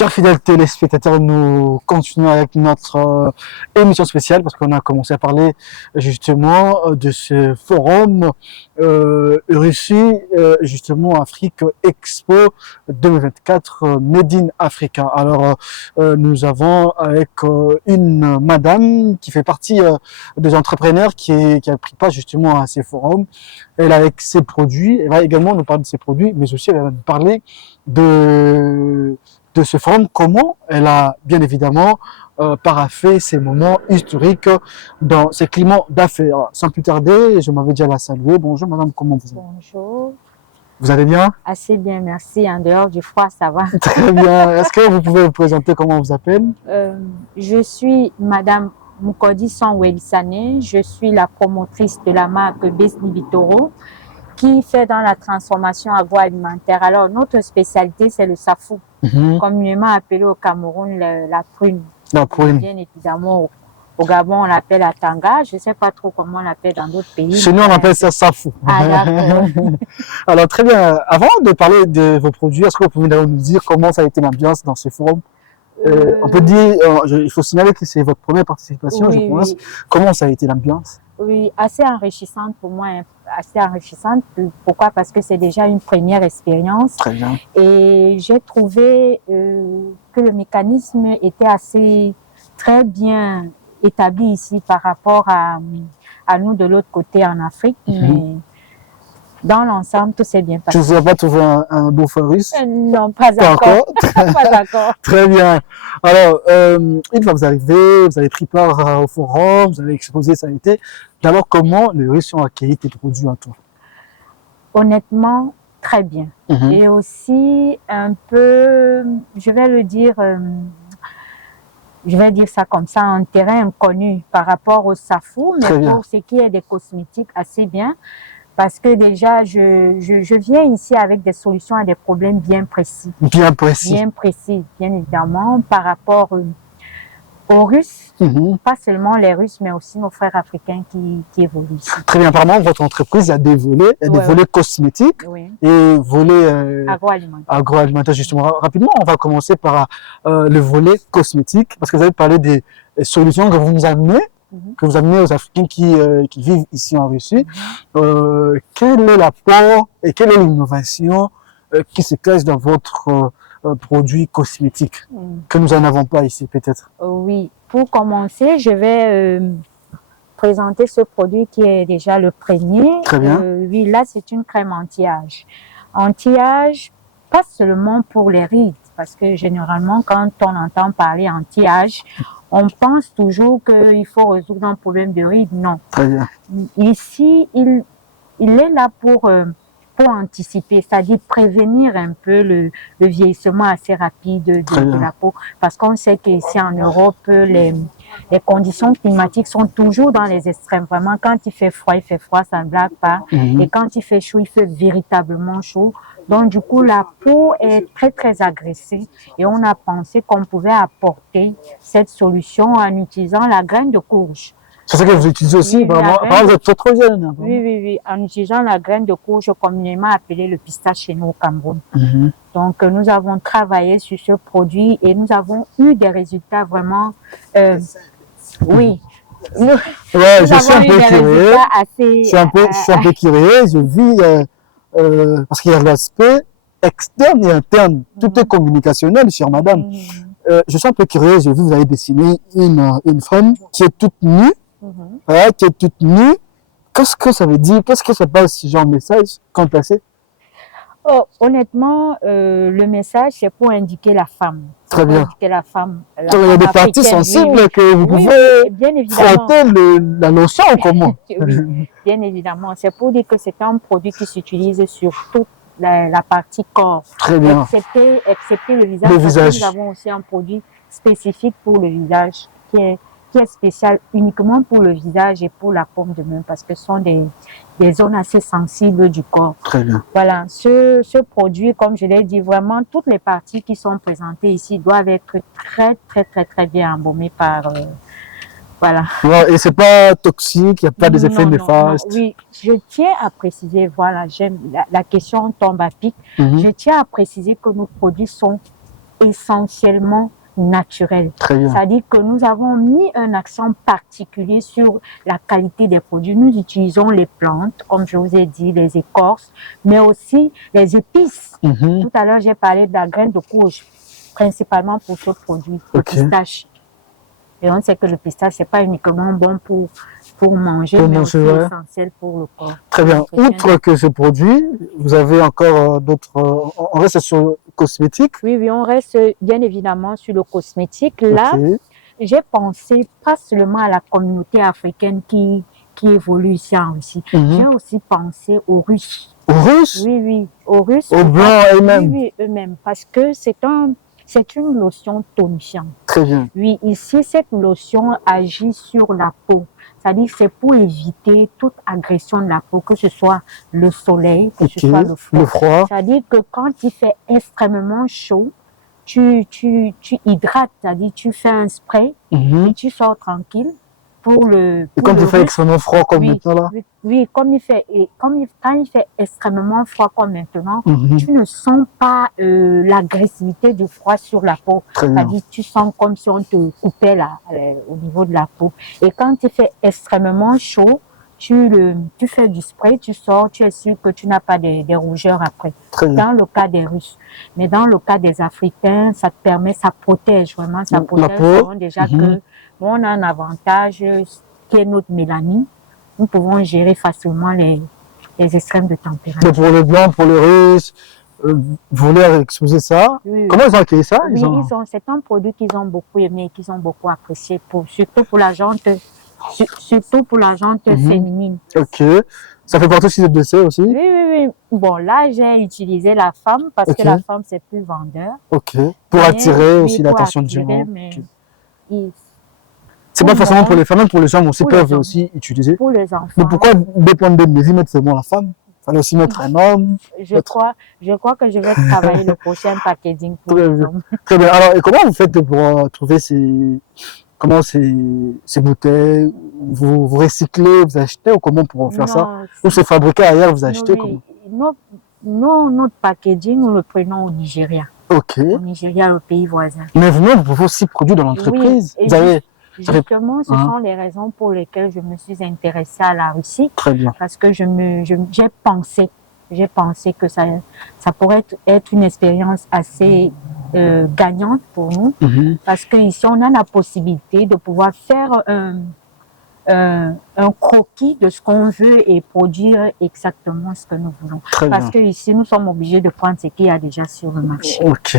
Chers fidèles téléspectateurs, nous continuons avec notre émission spéciale parce qu'on a commencé à parler justement de ce forum Russie, justement Afrique Expo 2024 Made in Africa. Alors nous avons avec une madame qui fait partie des entrepreneurs qui a pris part justement à ces forums. Elle avec ses produits, elle va également nous parler de ses produits, mais aussi elle va nous parler de ce forum, comment elle a bien évidemment paraphé ces moments historiques dans ces climats d'affaires. Sans plus tarder, je m'avais déjà la saluer. Bonjour madame, comment vous allez? Bonjour. Vous allez bien? Assez bien, merci. En dehors du froid, ça va. Très bien. Est-ce que vous pouvez vous présenter, comment on vous appelle? Je suis madame Mukodi Sanwelisane. Je suis la promotrice de la marque Besni Vitoro qui fait dans la transformation agroalimentaire. Alors, notre spécialité, c'est le safou, communément appelé au Cameroun la prune. La prune. Bien évidemment, au Gabon, on l'appelle la tanga. Je ne sais pas trop comment on l'appelle dans d'autres pays. Chez nous, on appelle ça safou. Ah, d'accord. Alors, très bien. Avant de parler de vos produits, est-ce que vous pouvez nous dire comment ça a été l'ambiance dans ce forum? On peut dire, il faut signaler que c'est votre première participation, oui, je pense. Oui. Comment ça a été l'ambiance? Oui, assez enrichissante pour moi, assez enrichissante. Pourquoi? Parce que c'est déjà une première expérience. Très bien. Et j'ai trouvé que le mécanisme était très bien établi ici par rapport à nous de l'autre côté en Afrique. Mais dans l'ensemble, tout s'est bien passé. Tu ne vous as pas trouvé un beau russe? Non, pas encore. Pas encore. Très bien. Alors, une fois que vous avez pris part au forum, vous avez exposé, ça a été. D'abord, comment les Russes ont accueilli tes produits à toi? Honnêtement, très bien. Et aussi un peu, je vais dire ça comme ça, un terrain inconnu par rapport au safou, mais pour ce qui est des cosmétiques, assez bien. Parce que déjà, je viens ici avec des solutions à des problèmes bien précis. Bien précis. Bien précis, bien évidemment, par rapport aux Russes, pas seulement les Russes, mais aussi nos frères africains qui évoluent ici. Très bien, apparemment, votre entreprise a des volets, volets cosmétiques et volets agroalimentaires, justement. Rapidement, on va commencer par le volet cosmétique, parce que vous avez parlé des solutions que vous nous amenez, aux Africains qui vivent ici en Russie. Quel est l'apport et quelle est l'innovation qui se cache dans votre produit cosmétique que nous n'en avons pas ici, peut-être? Oui, pour commencer, je vais présenter ce produit qui est déjà le premier. Très bien. Oui, là, c'est une crème anti-âge. Anti-âge, pas seulement pour les rides, parce que généralement, quand on entend parler anti-âge, on pense toujours qu'il faut résoudre un problème de rides. Non. Très bien. Ici, il est là pour anticiper, c'est-à-dire prévenir un peu le vieillissement assez rapide de la peau. Parce qu'on sait qu'ici en Europe, les conditions climatiques sont toujours dans les extrêmes. Vraiment, quand il fait froid, ça ne blague pas. Et quand il fait chaud, il fait véritablement chaud. Donc, du coup, la peau est très, très agressée. Et on a pensé qu'on pouvait apporter cette solution en utilisant la graine de courge. C'est ça que vous utilisez aussi, vraiment. Vous êtes trop jeune. Oui, en utilisant la graine de courge communément appelée le pistache chez nous au Cameroun. Donc, nous avons travaillé sur ce produit et nous avons eu des résultats vraiment... oui. Je suis un peu curieux. Je suis un peu curieux. Je vis... parce qu'il y a l'aspect externe et interne. Tout est communicationnel, chère madame. Je suis un peu curieux. J'ai vu, vous avez dessiné une femme qui est toute nue. Qui est toute nue. Qu'est-ce que ça veut dire? Qu'est-ce que ça passe, ce genre de message, quand passé? Honnêtement, le message, c'est pour indiquer la femme. Très bien. Indiquer la femme. Il y a des parties sensibles que vous pouvez frotter la lotion, comment? Oui, bien évidemment. C'est pour dire que c'est un produit qui s'utilise sur toute la partie corps. Très bien. Excepté le visage. Parce que nous avons aussi un produit spécifique pour le visage qui est spécial uniquement pour le visage et pour la paume de main parce que ce sont des zones assez sensibles du corps. Très bien. Voilà, ce produit, comme je l'ai dit, vraiment toutes les parties qui sont présentées ici doivent être très, très, très, très bien embaumées par... voilà. Et c'est pas toxique, il n'y a pas des effets néfastes. Oui, je tiens à préciser, voilà, la question tombe à pic. Je tiens à préciser que nos produits sont essentiellement naturel. Très bien. C'est-à-dire que nous avons mis un accent particulier sur la qualité des produits. Nous utilisons les plantes, comme je vous ai dit, les écorces, mais aussi les épices. Tout à l'heure, j'ai parlé de la graine de courge, principalement pour ce produit, le pistache. Et on sait que le pistache, c'est pas uniquement bon pour manger, mais aussi essentiel pour le corps. Très bien. Outre que ce produit, vous avez encore d'autres... on reste sur le cosmétique? Oui, oui, on reste bien évidemment sur le cosmétique. Là, j'ai pensé pas seulement à la communauté africaine qui évolue ici en Russie. J'ai aussi pensé aux Russes. Aux Russes? Oui, oui, aux Russes. Aux Blancs eux-mêmes? Oui, oui, eux-mêmes. Parce que c'est une lotion tonifiante. Très bien. Oui, ici, cette lotion agit sur la peau. C'est-à-dire que c'est pour éviter toute agression de la peau, que ce soit le soleil, que ce soit le froid. C'est-à-dire que quand il fait extrêmement chaud, tu hydrates, c'est-à-dire tu fais un spray et tu sors tranquille. Et quand il fait extrêmement froid comme maintenant là? Oui, quand il fait extrêmement froid comme maintenant, tu ne sens pas l'agressivité du froid sur la peau. C'est-à-dire tu sens comme si on te coupait là, au niveau de la peau. Et quand il fait extrêmement chaud, tu fais du spray, tu sors, tu es sûr que tu n'as pas des rougeurs après. Dans le cas des Russes. Mais dans le cas des Africains, ça te permet, ça protège vraiment, ça protège déjà que on a un avantage qui est notre mélanine. Nous pouvons gérer facilement les extrêmes de température. Mais pour les Blancs, pour les Russes, vous voulez exposer ça? Comment ils ont accueilli ça? C'est un produit qu'ils ont beaucoup aimé, qu'ils ont beaucoup apprécié, surtout pour la jante. Surtout pour la jante féminine. Ok. Ça fait partie aussi de dessert aussi? Oui, oui, oui. Bon, là, j'ai utilisé la femme parce que la femme, c'est plus vendeur. Ok. Pour attirer aussi l'attention du monde. C'est pas forcément pour les femmes, même pour les hommes aussi peuvent aussi utiliser. Pour les enfants. Mais pourquoi dépendre de mes mettre seulement la femme? Il fallait aussi mettre un homme. Je crois que je vais travailler le prochain packaging pour les hommes. Très bien. Alors, et comment vous faites pour trouver ces bouteilles? Vous recyclez, vous achetez ou comment pour faire ça? Ou c'est fabriqué ailleurs, vous achetez? Notre packaging, nous le prenons au Nigeria. Ok. Au Nigeria, le pays voisin. Mais vous-même, vous pouvez aussi produire dans l'entreprise. Justement, ce sont les raisons pour lesquelles je me suis intéressée à la Russie. Très bien. Parce que j'ai pensé que ça pourrait être une expérience assez gagnante pour nous. Parce qu'ici, on a la possibilité de pouvoir faire un croquis de ce qu'on veut et produire exactement ce que nous voulons. Parce qu'ici, nous sommes obligés de prendre ce qu'il y a déjà sur le marché. Ok.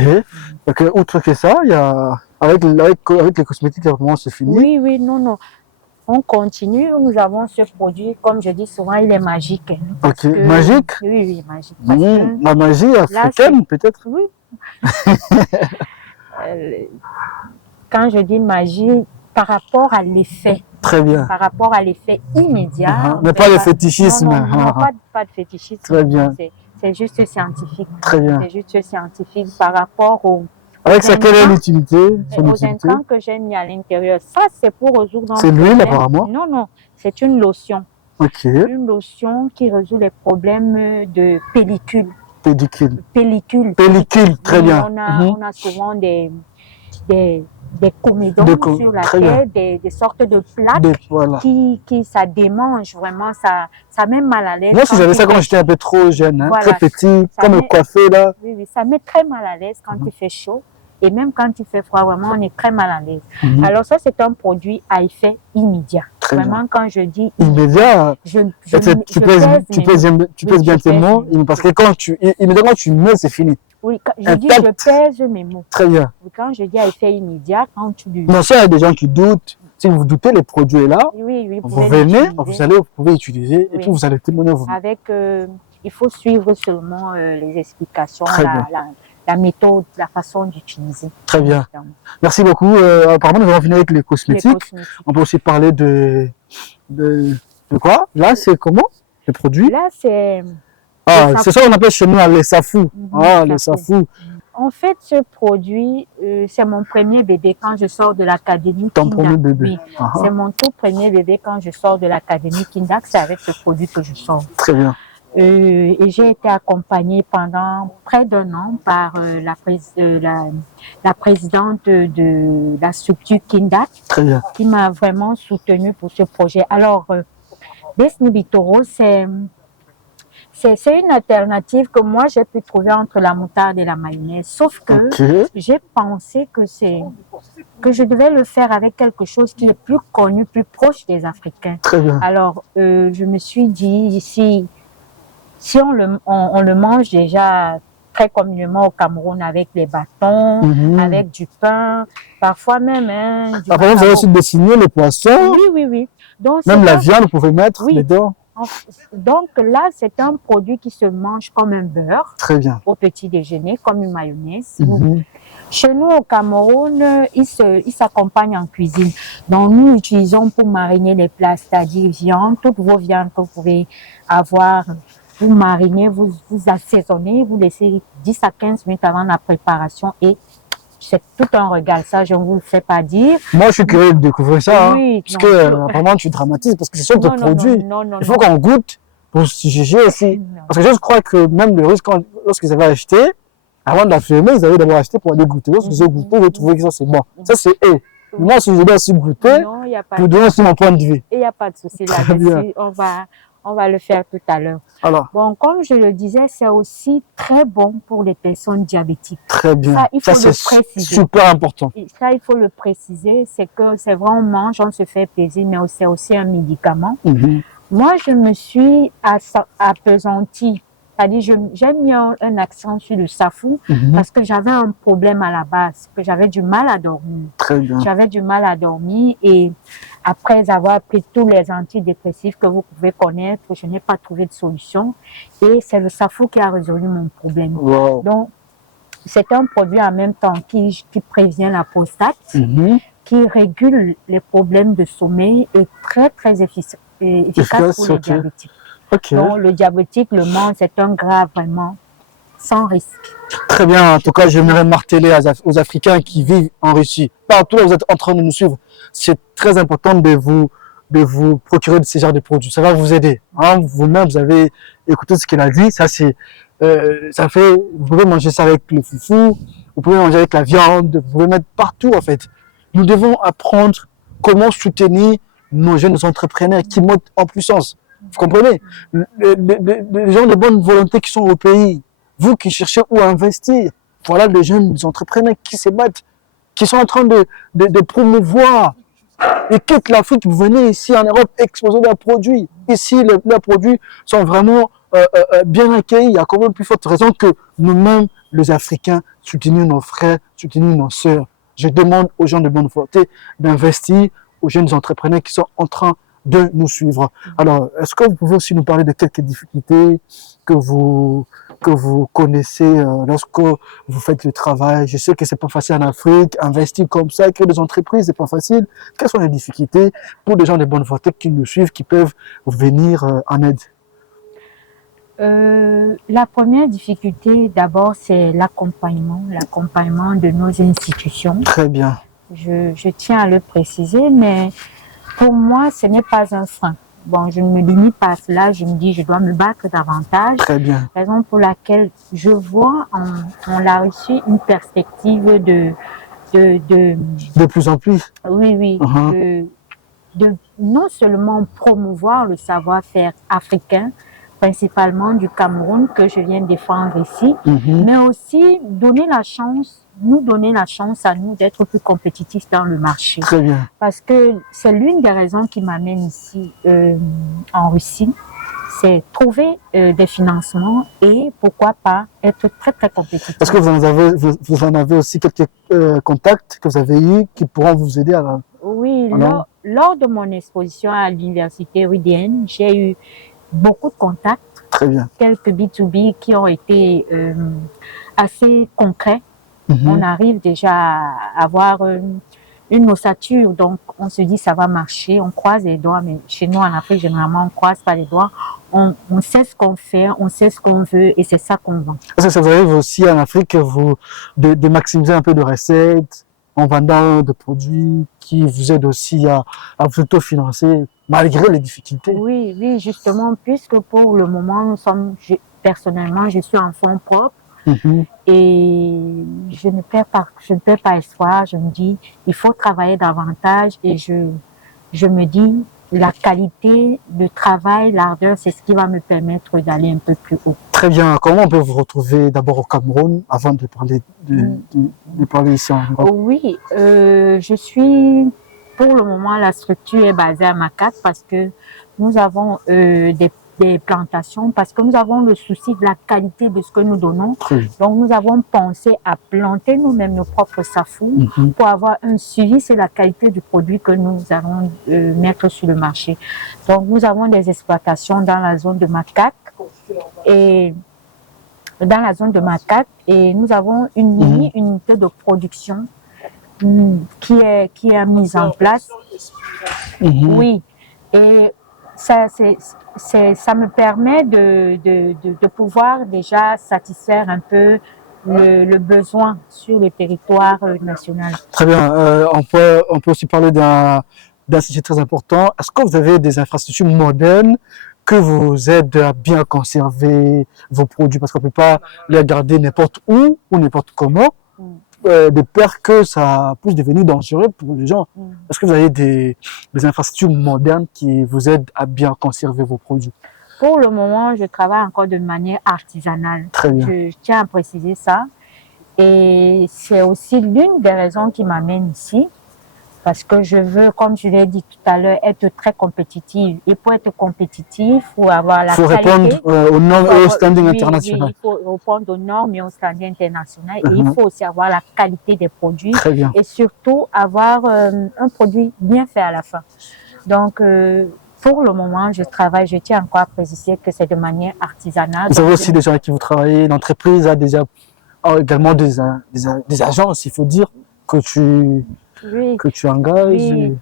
Donc, outre que ça, il y a... Avec les cosmétiques, vraiment, c'est fini? Oui, oui, non. On continue. Nous avons ce produit, comme je dis souvent, il est magique. Ok, magique? Oui, magique. La magie africaine, peut-être? Oui. Quand je dis magie, par rapport à l'effet. Très bien. Par rapport à l'effet immédiat. Mais pas le fétichisme. Non, pas de fétichisme. Très bien. C'est juste scientifique. Très bien. C'est juste scientifique par rapport au... Avec ça, quelle est l'utilité? Aux intrants que j'ai mis à l'intérieur. Ça, c'est pour résoudre... C'est l'huile, apparemment? Non. C'est une lotion. Ok. Une lotion qui résout les problèmes de pellicule. Pellicule, très bien. On a souvent des comédons sur la tête, des sortes de plaques qui ça démange vraiment, ça met mal à l'aise. Moi, si j'avais ça quand j'étais un peu trop jeune, très petit, comme coiffé là. Oui, ça met très mal à l'aise quand il fait chaud. Et même quand il fait froid, vraiment, on est très mal à l'aise. Alors ça, c'est un produit à effet immédiat. Vraiment, quand je dis immédiat, tu pèses bien tes mots, parce que immédiatement tu mets, c'est fini. Oui, je pèse mes mots. Très bien. Quand je dis à effet immédiat, quand tu... Non, ça, il y a des gens qui doutent. Si vous doutez, les produits là, vous venez, vous pouvez utiliser, et puis vous allez témoigner vous. Il faut suivre seulement les explications, la méthode, la façon d'utiliser. Très bien. Merci beaucoup. Apparemment, nous allons finir avec les cosmétiques. On peut aussi parler de quoi? Là, c'est comment? Les produits? Là, c'est... c'est ça qu'on appelle chez nous les safou. Les safou. En fait, ce produit, c'est mon premier bébé quand je sors de l'académie. Ton premier bébé? Oui. C'est mon tout premier bébé quand je sors de l'académie Kindak. C'est avec ce produit que je sors. Très bien. Et j'ai été accompagnée pendant près d'1 an par la présidente de la structure Kindat, qui m'a vraiment soutenue pour ce projet. Alors, Desni Toro, c'est une alternative que moi j'ai pu trouver entre la moutarde et la mayonnaise. Sauf que j'ai pensé que je devais le faire avec quelque chose qui est plus connu, plus proche des Africains. Très bien. Alors, je me suis dit, si on le mange déjà très communément au Cameroun avec les bâtons, avec du pain, parfois même du après, vous avez aussi dessiné les poissons. Oui. Donc, même la viande, vous pouvez mettre dedans. Donc là, c'est un produit qui se mange comme un beurre. Très bien. Au petit déjeuner, comme une mayonnaise. Chez nous, au Cameroun, il s'accompagne en cuisine. Donc, nous utilisons pour mariner les plats, c'est-à-dire viande, toutes vos viandes que vous pouvez avoir. Vous marinez, vous assaisonnez, vous laissez 10 à 15 minutes avant la préparation et c'est tout un régal, ça je ne vous le fais pas dire. Moi je suis curieux de découvrir ça, parce que vraiment tu dramatises, parce que c'est sûr que le produit, il faut qu'on goûte pour se juger aussi. Parce que je crois que même le riz, lorsqu'ils avaient acheté, avant de la filmer, ils avaient d'abord acheté pour aller goûter. Lorsqu'ils ont goûté, ils ont trouvé que ça c'est bon. Ça c'est eux. Moi si je dois aussi goûter, pour donner aussi mon point de vue. Et il n'y a pas de souci là-dessus, on va le faire tout à l'heure. Bon, comme je le disais, c'est aussi très bon pour les personnes diabétiques. Très bien. Ça, il faut le préciser. Super important. Et ça, il faut le préciser, c'est que c'est vrai, on mange, on se fait plaisir, mais c'est aussi un médicament. Moi, je me suis appesantie. C'est-à-dire, j'ai mis un accent sur le safou parce que j'avais un problème à la base, que j'avais du mal à dormir. Très bien. J'avais du mal à dormir et après avoir pris tous les antidépressifs que vous pouvez connaître, je n'ai pas trouvé de solution et c'est le safou qui a résolu mon problème. Wow. Donc, c'est un produit en même temps qui prévient la prostate, qui régule les problèmes de sommeil et très efficace pour les diabétiques. Donc, le diabétique, le mange, c'est un gras vraiment sans risque. Très bien. En tout cas, j'aimerais marteler aux Africains qui vivent en Russie. Partout là, vous êtes en train de nous suivre. C'est très important de vous procurer de ces genres de produits. Ça va vous aider. Hein? Vous-même, vous avez écouté ce qu'il a dit. Ça, c'est, vous pouvez manger ça avec le foufou, vous pouvez manger avec la viande, vous pouvez mettre partout, en fait. Nous devons apprendre comment soutenir nos jeunes entrepreneurs qui montent en puissance. Vous comprenez? Les gens de bonne volonté qui sont au pays, vous qui cherchez où investir, voilà les jeunes entrepreneurs qui se battent, qui sont en train de promouvoir. Et quitte l'Afrique, vous venez ici en Europe exposer leurs produits. Ici, leurs produits sont vraiment bien accueillis. Il y a quand même plus forte raison que nous-mêmes, les Africains, soutenir nos frères, soutenir nos sœurs. Je demande aux gens de bonne volonté d'investir, aux jeunes entrepreneurs qui sont en train de nous suivre. Alors, est-ce que vous pouvez aussi nous parler de quelques difficultés que vous connaissez lorsque vous faites le travail? Je sais que c'est pas facile en Afrique, investir comme ça, créer des entreprises, c'est pas facile. Quelles sont les difficultés pour les gens de bonne volonté qui nous suivent, qui peuvent venir en aide? La première difficulté, d'abord, c'est l'accompagnement de nos institutions. Très bien. Je tiens à le préciser, mais pour moi, ce n'est pas un frein. Bon, je ne me limite pas à cela, je me dis je dois me battre davantage. Très bien. Raison pour laquelle je vois en la Russie une perspective de plus en plus. Oui, de non seulement promouvoir le savoir-faire africain, principalement du Cameroun que je viens défendre ici, mais aussi nous donner la chance à nous d'être plus compétitifs dans le marché. Très bien. Parce que c'est l'une des raisons qui m'amène ici en Russie, c'est trouver des financements et pourquoi pas être très compétitif. Parce que vous en avez aussi quelques contacts que vous avez eus qui pourront vous aider à... Oui, lors de mon exposition à l'université rudienne, j'ai eu beaucoup de contacts. Très bien. Quelques B2B qui ont été assez concrets. On arrive déjà à avoir une ossature, donc on se dit ça va marcher, on croise les doigts, mais chez nous en Afrique, généralement, on ne croise pas les doigts. On sait ce qu'on fait, on sait ce qu'on veut et c'est ça qu'on vend. Est-ce que ça vous arrive aussi en Afrique de maximiser un peu de recettes, en vendant des produits qui vous aident aussi à vous autofinancer malgré les difficultés. Oui, oui, justement, puisque pour le moment, personnellement, je suis en fonds propres et je ne perds pas espoir. Je me dis, il faut travailler davantage et je me dis, la qualité de travail, l'ardeur, c'est ce qui va me permettre d'aller un peu plus haut. Très bien. Comment on peut vous retrouver d'abord au Cameroun avant de parler, de parler ici en Europe? Oui, je suis, pour le moment, la structure est basée à Macat parce que nous avons des plantations, parce que nous avons le souci de la qualité de ce que nous donnons. Donc, nous avons pensé à planter nous-mêmes nos propres safous pour avoir un suivi sur la qualité du produit que nous allons mettre sur le marché. Donc, nous avons des exploitations dans la zone de Macat et nous avons une mini-unité de production qui est mise en place. Oui, et ça me permet de pouvoir déjà satisfaire un peu le besoin sur le territoire national. Très bien. On peut aussi parler d'un sujet très important. Est-ce que vous avez des infrastructures modernes que vous aident à bien conserver vos produits? Parce qu'on ne peut pas les garder n'importe où ou n'importe comment, de peur que ça puisse devenir dangereux pour les gens. Est-ce que vous avez des infrastructures modernes qui vous aident à bien conserver vos produits? Pour le moment, je travaille encore de manière artisanale. Très bien. Je tiens à préciser ça. Et c'est aussi l'une des raisons qui m'amène ici. Parce que je veux, comme je l'ai dit tout à l'heure, être très compétitive. Et pour être compétitif, il faut avoir la qualité. Il faut répondre aux normes et au standing international. Oui, il faut répondre aux normes et au standing international. Et il faut aussi avoir la qualité des produits. Très bien. Et surtout, avoir un produit bien fait à la fin. Donc, pour le moment, je tiens encore à préciser que c'est de manière artisanale. Vous avez aussi des gens avec qui vous travaillez. L'entreprise a également des agences, il faut dire, que tu engages. Oui.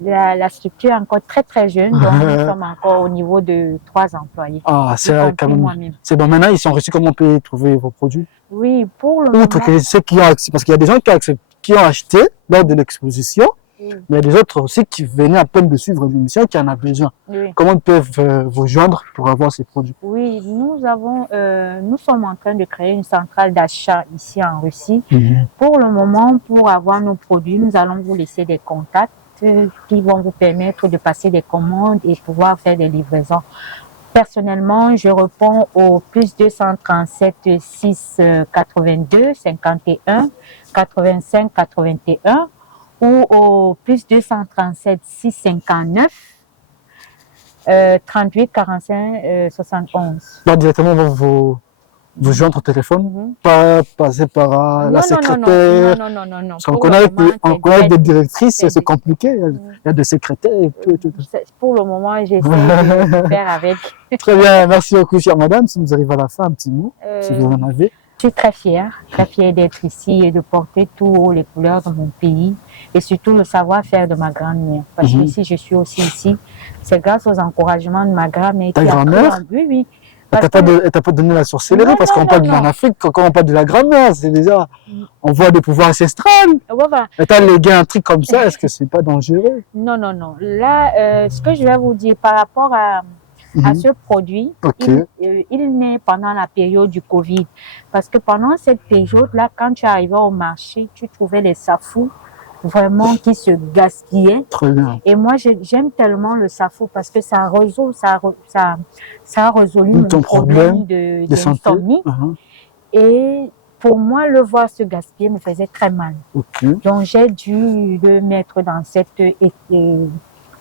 La structure est encore très très jeune, donc nous sommes encore au niveau de 3 employés. Ah, c'est quand même. C'est bon. Maintenant, ils sont reçus. Comment on peut trouver vos produits? Oui, pour le moment. Ceux qui ont accès, parce qu'il y a des gens qui ont acheté lors de l'exposition, mais il y a des autres aussi qui venaient à peine de suivre l'émission qui en a besoin. Comment ils peuvent vous joindre pour avoir ces produits? Oui, nous sommes en train de créer une centrale d'achat ici en Russie. Pour le moment, pour avoir nos produits, nous allons vous laisser des contacts qui vont vous permettre de passer des commandes et pouvoir faire des livraisons. Personnellement, je réponds au plus 237 6 82 51 85 81 ou au plus 237 6 59 38 45 71. Donc directement vous joindre au téléphone, pas passer par la secrétaire. Non. Parce qu'on connaît des directrices, c'est compliqué. Il y a des secrétaires et tout. Pour le moment, j'essaie de faire avec. Très bien, merci beaucoup, chère madame. Si nous arrivons à la fin, un petit mot, si vous en avez. Je suis très fière d'être ici et de porter tous les couleurs de mon pays et surtout le savoir-faire de ma grand-mère. Parce que si je suis aussi ici, c'est grâce aux encouragements de ma grand-mère. Ta grand-mère? Oui. Elle t'a pas donné la sorcellerie parce qu'on parle en Afrique, quand on parle de la grand-mère, c'est déjà, on voit des pouvoirs ancestrales. Et t'as légué un truc comme ça, est-ce que c'est pas dangereux? Non. Là, ce que je vais vous dire par rapport à ce produit, il naît pendant la période du Covid. Parce que pendant cette période-là, quand tu arrivais au marché, tu trouvais les safous vraiment qui se gaspillaient. Très bien. Et moi, j'aime tellement le safou parce que ça a résolu mon problème d'insomnie. Et pour moi, le voir se gaspiller me faisait très mal. Donc, j'ai dû le mettre dans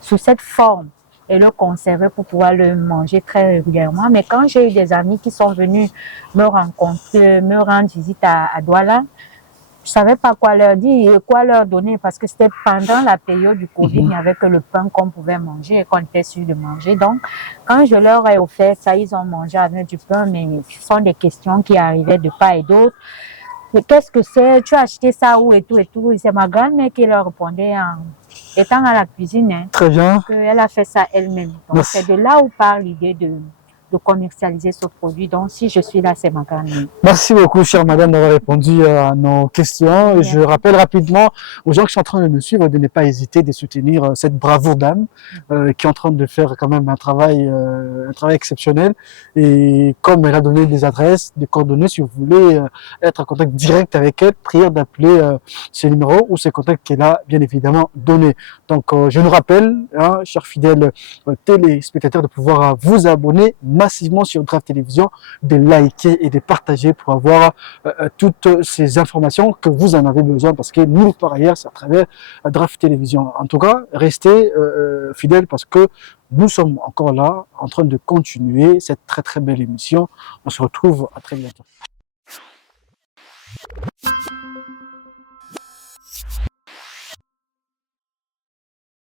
sous cette forme et le conserver pour pouvoir le manger très régulièrement. Mais quand j'ai eu des amis qui sont venus me rencontrer, me rendre visite à Douala, je savais pas quoi leur dire et quoi leur donner parce que c'était pendant la période du Covid, il n'y avait que le pain qu'on pouvait manger et qu'on était sûr de manger. Donc, quand je leur ai offert ça, ils ont mangé avec du pain, mais ce sont des questions qui arrivaient de part et d'autre. Qu'est-ce que c'est? Tu as acheté ça où et tout et tout? Et c'est ma grand-mère qui leur répondait en étant à la cuisine. Très bien. Elle a fait ça elle-même. Donc, c'est de là où part l'idée de de commercialiser ce produit. Donc, si je suis là, c'est ma grande nuit. Merci beaucoup, chère madame, d'avoir répondu à nos questions. Et je rappelle rapidement aux gens qui sont en train de nous suivre de ne pas hésiter de soutenir cette bravoure dame qui est en train de faire quand même un travail exceptionnel. Et comme elle a donné des adresses, des coordonnées, si vous voulez être en contact direct avec elle, prière d'appeler ces numéros ou ces contacts qu'elle a bien évidemment donnés. Donc, je nous rappelle, hein, chers fidèles téléspectateurs, de pouvoir vous abonner massivement sur Draft Télévision, de liker et de partager pour avoir toutes ces informations que vous en avez besoin, parce que nous, par ailleurs, c'est à travers Draft Télévision. En tout cas, restez fidèles parce que nous sommes encore là en train de continuer cette très très belle émission. On se retrouve à très bientôt.